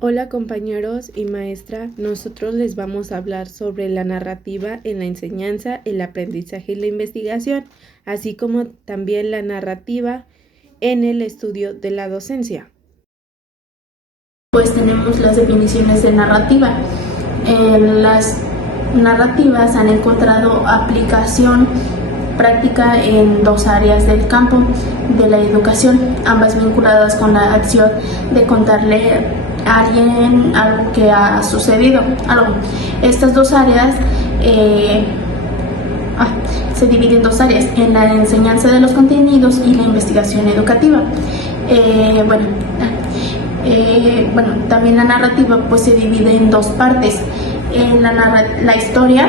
Hola compañeros y maestra, nosotros les vamos a hablar sobre la narrativa en la enseñanza, el aprendizaje y la investigación, así como también la narrativa en el estudio de la docencia. Pues tenemos las definiciones de narrativa. Las narrativas han encontrado aplicación práctica en dos áreas del campo de la educación, ambas vinculadas con la acción de contarle a alguien algo que ha sucedido. Estas dos áreas se dividen en dos áreas, en la enseñanza de los contenidos y la investigación educativa. También la narrativa pues se divide en dos partes. En la historia,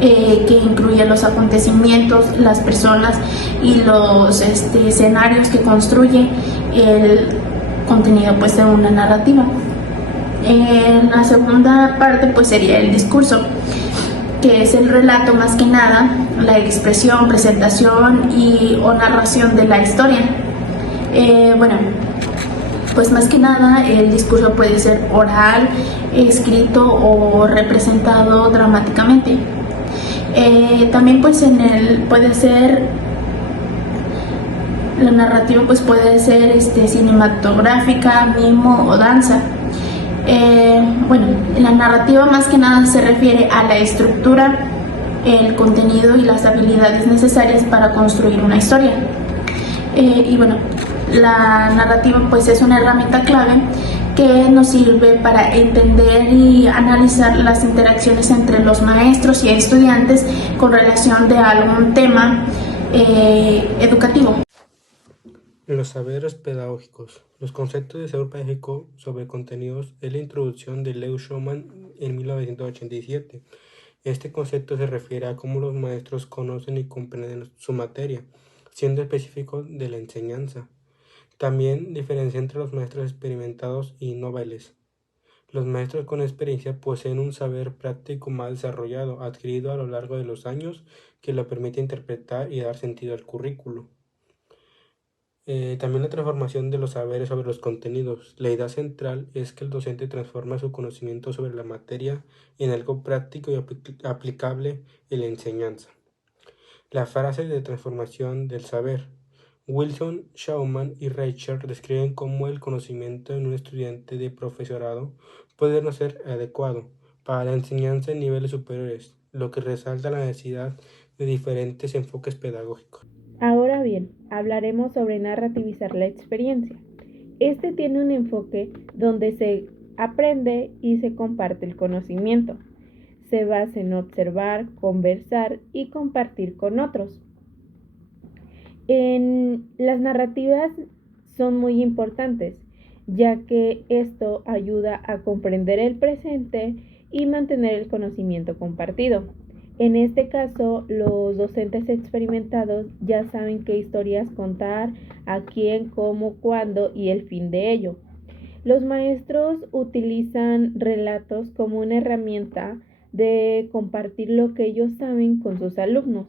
que incluye los acontecimientos, las personas y los escenarios que construye el contenido pues de una narrativa. En la segunda parte pues sería el discurso, que es el relato más que nada, la expresión, presentación o narración de la historia. Pues más que nada el discurso puede ser oral, escrito o representado dramáticamente. También pues puede ser la narrativa, pues puede ser cinematográfica, mimo o danza. La narrativa más que nada se refiere a la estructura, el contenido y las habilidades necesarias para construir una historia. La narrativa pues es una herramienta clave que nos sirve para entender y analizar las interacciones entre los maestros y estudiantes con relación de algún tema educativo. Los saberes pedagógicos. Los conceptos de saber pedagógico sobre contenidos es la introducción de Leo Schumann en 1987. Este concepto se refiere a cómo los maestros conocen y comprenden su materia, siendo específico de la enseñanza. También diferencia entre los maestros experimentados y noveles. Los maestros con experiencia poseen un saber práctico más desarrollado, adquirido a lo largo de los años, que le permite interpretar y dar sentido al currículo. También la transformación de los saberes sobre los contenidos. La idea central es que el docente transforma su conocimiento sobre la materia en algo práctico y aplicable en la enseñanza. La frase de transformación del saber. Wilson, Schaumann y Reicher describen cómo el conocimiento en un estudiante de profesorado puede no ser adecuado para la enseñanza en niveles superiores, lo que resalta la necesidad de diferentes enfoques pedagógicos. Ahora bien, hablaremos sobre narrativizar la experiencia. Este tiene un enfoque donde se aprende y se comparte el conocimiento. Se basa en observar, conversar y compartir con otros. Las narrativas son muy importantes, ya que esto ayuda a comprender el presente y mantener el conocimiento compartido. En este caso, los docentes experimentados ya saben qué historias contar, a quién, cómo, cuándo y el fin de ello. Los maestros utilizan relatos como una herramienta de compartir lo que ellos saben con sus alumnos.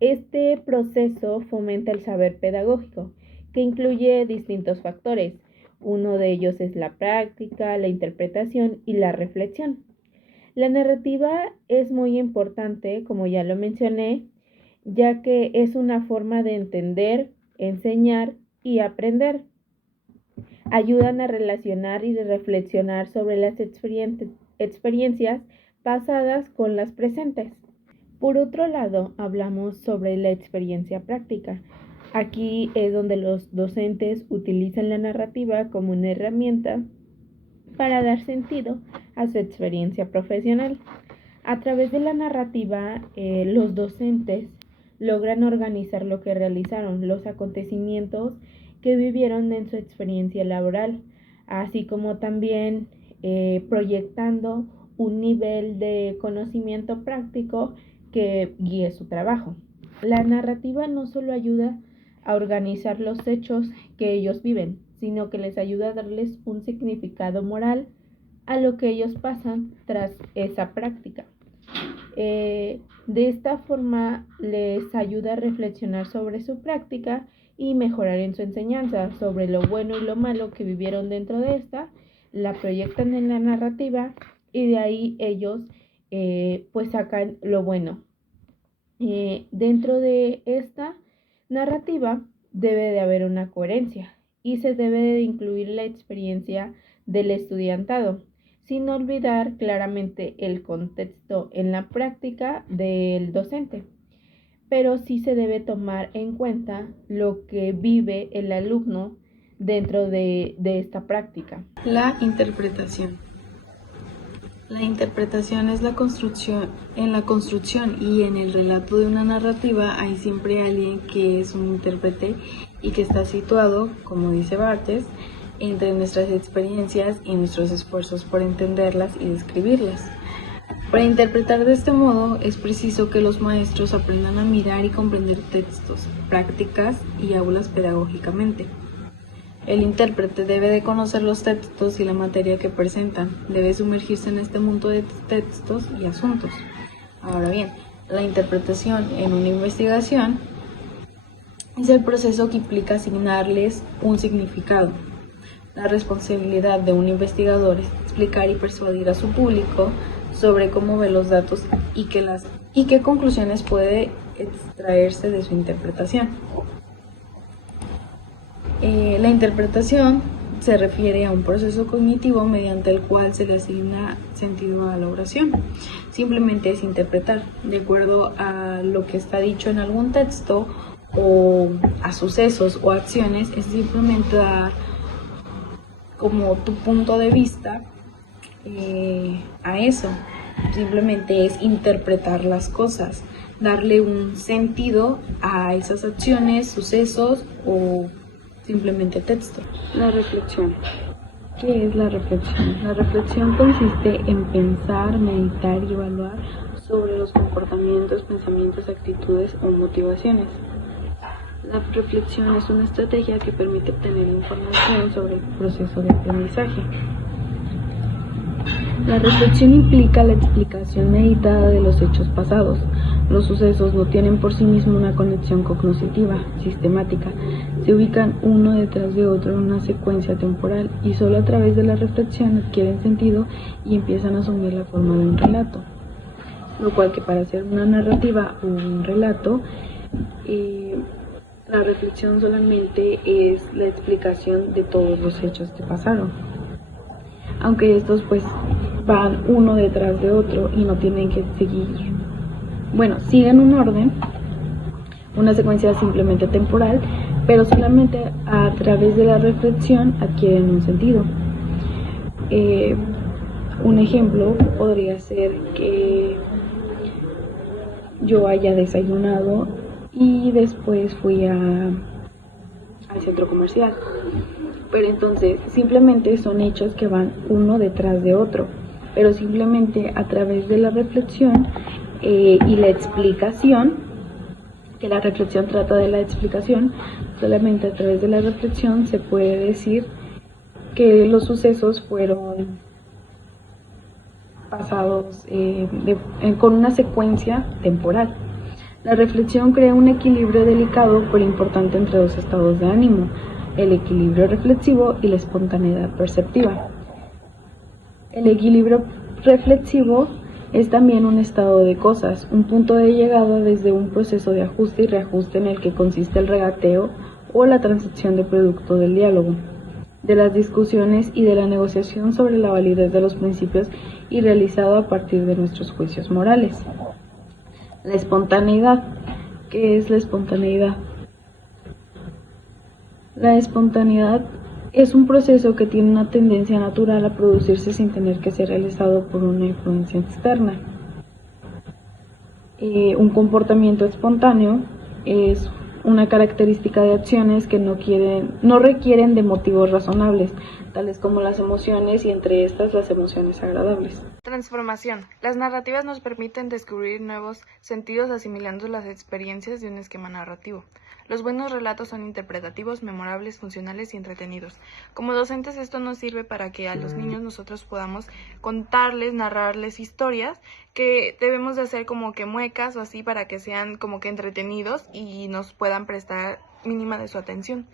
Este proceso fomenta el saber pedagógico, que incluye distintos factores. Uno de ellos es la práctica, la interpretación y la reflexión. La narrativa es muy importante, como ya lo mencioné, ya que es una forma de entender, enseñar y aprender. Ayudan a relacionar y reflexionar sobre las experiencias pasadas con las presentes. Por otro lado, hablamos sobre la experiencia práctica. Aquí es donde los docentes utilizan la narrativa como una herramienta para dar sentido a su experiencia profesional. A través de la narrativa, los docentes logran organizar lo que realizaron, los acontecimientos que vivieron en su experiencia laboral, así como también proyectando un nivel de conocimiento práctico que guíe su trabajo. La narrativa no solo ayuda a organizar los hechos que ellos viven, sino que les ayuda a darles un significado moral a lo que ellos pasan tras esa práctica. De esta forma les ayuda a reflexionar sobre su práctica y mejorar en su enseñanza, sobre lo bueno y lo malo que vivieron dentro de esta, la proyectan en la narrativa y de ahí ellos pues sacan lo bueno. Dentro de esta narrativa debe de haber una coherencia y se debe de incluir la experiencia del estudiantado, sin olvidar claramente el contexto en la práctica del docente. Pero sí se debe tomar en cuenta lo que vive el alumno dentro de esta práctica. La interpretación. La interpretación es la construcción. En la construcción y en el relato de una narrativa hay siempre alguien que es un intérprete y que está situado, como dice Barthes, entre nuestras experiencias y nuestros esfuerzos por entenderlas y describirlas. Para interpretar de este modo es preciso que los maestros aprendan a mirar y comprender textos, prácticas y aulas pedagógicamente. El intérprete debe de conocer los textos y la materia que presentan, debe sumergirse en este mundo de textos y asuntos. Ahora bien, la interpretación en una investigación es el proceso que implica asignarles un significado. La responsabilidad de un investigador es explicar y persuadir a su público sobre cómo ve los datos y qué conclusiones puede extraerse de su interpretación. La interpretación se refiere a un proceso cognitivo mediante el cual se le asigna sentido a la oración. Simplemente es interpretar de acuerdo a lo que está dicho en algún texto o a sucesos o acciones, es simplemente dar como tu punto de vista a eso. Simplemente es interpretar las cosas, darle un sentido a esas acciones, sucesos o simplemente texto. La reflexión. ¿Qué es la reflexión? La reflexión consiste en pensar, meditar y evaluar sobre los comportamientos, pensamientos, actitudes o motivaciones. La reflexión es una estrategia que permite obtener información sobre el proceso de aprendizaje. La reflexión implica la explicación meditada de los hechos pasados. Los sucesos no tienen por sí mismos una conexión cognitiva, sistemática. Se ubican uno detrás de otro en una secuencia temporal y solo a través de la reflexión adquieren sentido y empiezan a asumir la forma de un relato. Lo cual que para hacer una narrativa o un relato, la reflexión solamente es la explicación de todos los hechos que pasaron. Aunque estos pues van uno detrás de otro y no tienen que seguir, siguen un orden, una secuencia simplemente temporal, pero solamente a través de la reflexión adquieren un sentido. Un ejemplo podría ser que yo haya desayunado y después fui al centro comercial. Pero entonces simplemente son hechos que van uno detrás de otro, pero simplemente a través de la reflexión y la explicación, que la reflexión trata de la explicación, solamente a través de la reflexión se puede decir que los sucesos fueron pasados con una secuencia temporal. La reflexión crea un equilibrio delicado pero importante entre dos estados de ánimo: el equilibrio reflexivo y la espontaneidad perceptiva. El equilibrio reflexivo es también un estado de cosas, un punto de llegada desde un proceso de ajuste y reajuste en el que consiste el regateo o la transacción de producto del diálogo, de las discusiones y de la negociación sobre la validez de los principios y realizado a partir de nuestros juicios morales. La espontaneidad. ¿Qué es la espontaneidad? La espontaneidad es un proceso que tiene una tendencia natural a producirse sin tener que ser realizado por una influencia externa. Un comportamiento espontáneo es una característica de acciones que no requieren de motivos razonables, tales como las emociones y entre estas las emociones agradables. Transformación. Las narrativas nos permiten descubrir nuevos sentidos asimilando las experiencias de un esquema narrativo. Los buenos relatos son interpretativos, memorables, funcionales y entretenidos. Como docentes esto nos sirve para que a los niños nosotros podamos contarles, narrarles historias que debemos de hacer como que muecas o así para que sean como que entretenidos y nos puedan prestar mínima de su atención.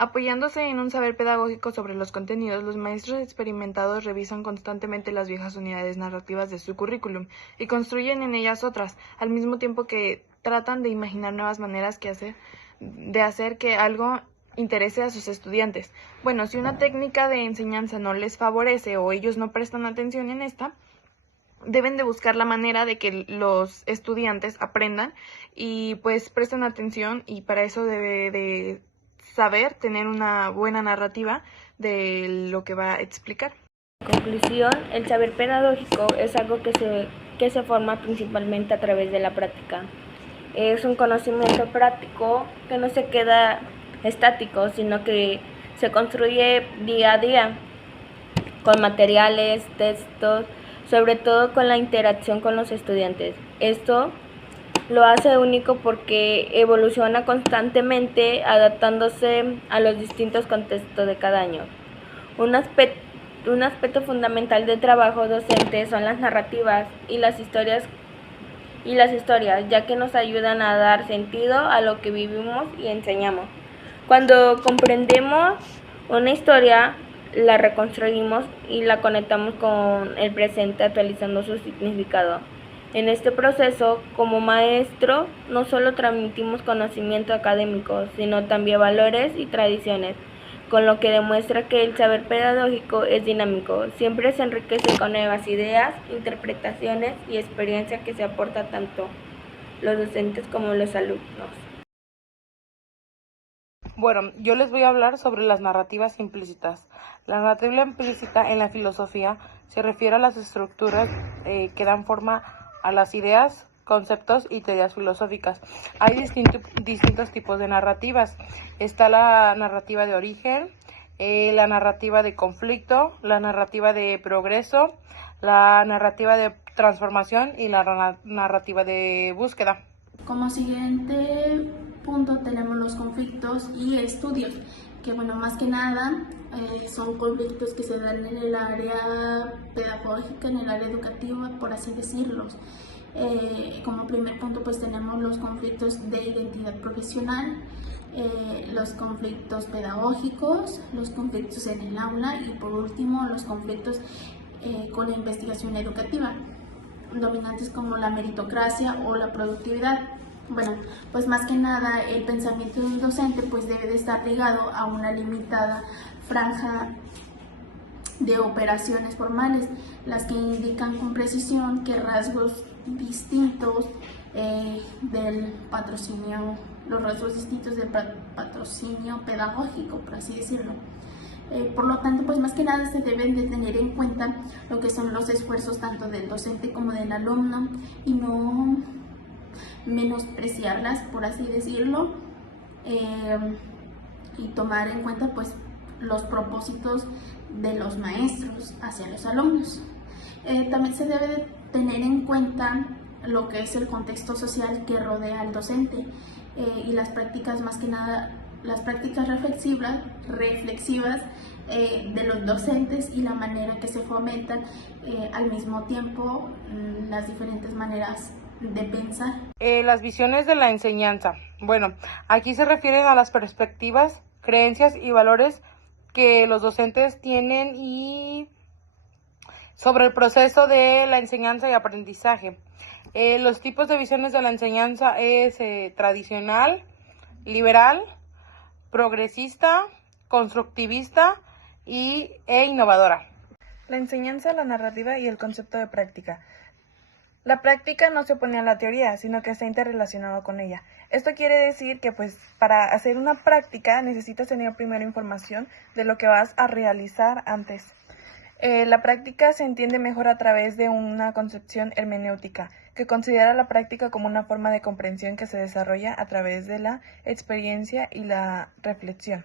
Apoyándose en un saber pedagógico sobre los contenidos, los maestros experimentados revisan constantemente las viejas unidades narrativas de su currículum y construyen en ellas otras, al mismo tiempo que tratan de imaginar nuevas maneras de hacer que algo interese a sus estudiantes. Bueno, si una técnica de enseñanza no les favorece o ellos no prestan atención en esta, deben de buscar la manera de que los estudiantes aprendan y pues presten atención, y para eso debe de saber tener una buena narrativa de lo que va a explicar. En conclusión, el saber pedagógico es algo que se forma principalmente a través de la práctica. Es un conocimiento práctico que no se queda estático, sino que se construye día a día con materiales, textos, sobre todo con la interacción con los estudiantes. Esto lo hace único porque evoluciona constantemente adaptándose a los distintos contextos de cada año. Un aspecto fundamental del trabajo docente son las narrativas y las historias, ya que nos ayudan a dar sentido a lo que vivimos y enseñamos. Cuando comprendemos una historia, la reconstruimos y la conectamos con el presente actualizando su significado. En este proceso, como maestro, no solo transmitimos conocimiento académico, sino también valores y tradiciones, con lo que demuestra que el saber pedagógico es dinámico, siempre se enriquece con nuevas ideas, interpretaciones y experiencia que se aporta tanto los docentes como los alumnos. Bueno, yo les voy a hablar sobre las narrativas implícitas. La narrativa implícita en la filosofía se refiere a las estructuras que dan forma a las ideas, conceptos y teorías filosóficas. Hay distintos tipos de narrativas. Está la narrativa de origen, la narrativa de conflicto, la narrativa de progreso, la narrativa de transformación y la narrativa de búsqueda. Como siguiente punto tenemos los conflictos y estudios, que bueno, más que nada son conflictos que se dan en el área pedagógica, en el área educativa, por así decirlos. Como primer punto pues tenemos los conflictos de identidad profesional, los conflictos pedagógicos, los conflictos en el aula y por último los conflictos con la investigación educativa, dominantes como la meritocracia o la productividad. Bueno, pues más que nada el pensamiento de un docente pues debe de estar ligado a una limitada franja de operaciones formales, las que indican con precisión que rasgos distintos del patrocinio, los rasgos distintos del patrocinio pedagógico, por así decirlo. Por lo tanto, pues más que nada se deben de tener en cuenta lo que son los esfuerzos tanto del docente como del alumno y no menospreciarlas, por así decirlo, y tomar en cuenta pues los propósitos de los maestros hacia los alumnos. También se debe de tener en cuenta lo que es el contexto social que rodea al docente y las prácticas, más que nada las prácticas reflexivas de los docentes y la manera que se fomentan al mismo tiempo las diferentes maneras de pensar. Las visiones de la enseñanza. Bueno, aquí se refieren a las perspectivas, creencias y valores que los docentes tienen y sobre el proceso de la enseñanza y aprendizaje. Los tipos de visiones de la enseñanza es tradicional, liberal, progresista, constructivista e innovadora. La enseñanza, la narrativa y el concepto de práctica. La práctica no se opone a la teoría, sino que está interrelacionado con ella. Esto quiere decir que pues para hacer una práctica necesitas tener primero información de lo que vas a realizar antes. La práctica se entiende mejor a través de una concepción hermenéutica, que considera la práctica como una forma de comprensión que se desarrolla a través de la experiencia y la reflexión.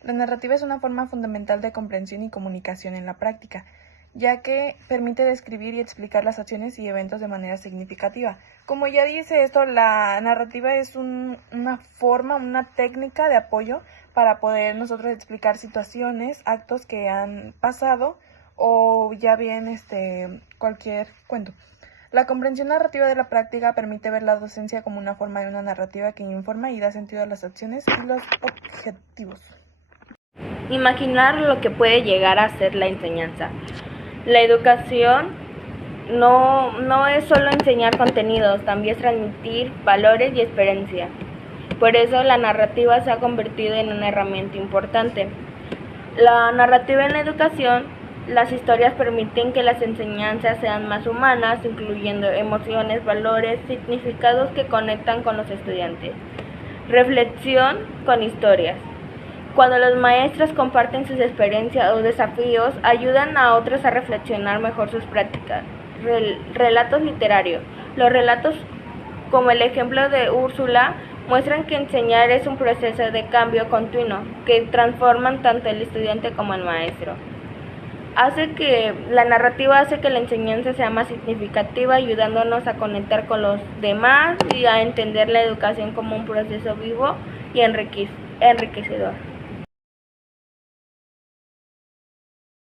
La narrativa es una forma fundamental de comprensión y comunicación en la práctica, ya que permite describir y explicar las acciones y eventos de manera significativa. Como ya dice esto, la narrativa es una forma, una técnica de apoyo para poder nosotros explicar situaciones, actos que han pasado o ya bien cualquier cuento. La comprensión narrativa de la práctica permite ver la docencia como una forma de una narrativa que informa y da sentido a las acciones y los objetivos. imaginar lo que puede llegar a ser la enseñanza. La educación no es solo enseñar contenidos, también es transmitir valores y experiencia. Por eso la narrativa se ha convertido en una herramienta importante. La narrativa en la educación, las historias permiten que las enseñanzas sean más humanas, incluyendo emociones, valores, significados que conectan con los estudiantes. Reflexión con historias. Cuando los maestros comparten sus experiencias o desafíos, ayudan a otros a reflexionar mejor sus prácticas. Relatos literarios. Los relatos, como el ejemplo de Úrsula, muestran que enseñar es un proceso de cambio continuo que transforman tanto el estudiante como el maestro. La narrativa hace que la enseñanza sea más significativa, ayudándonos a conectar con los demás y a entender la educación como un proceso vivo y enriquecedor.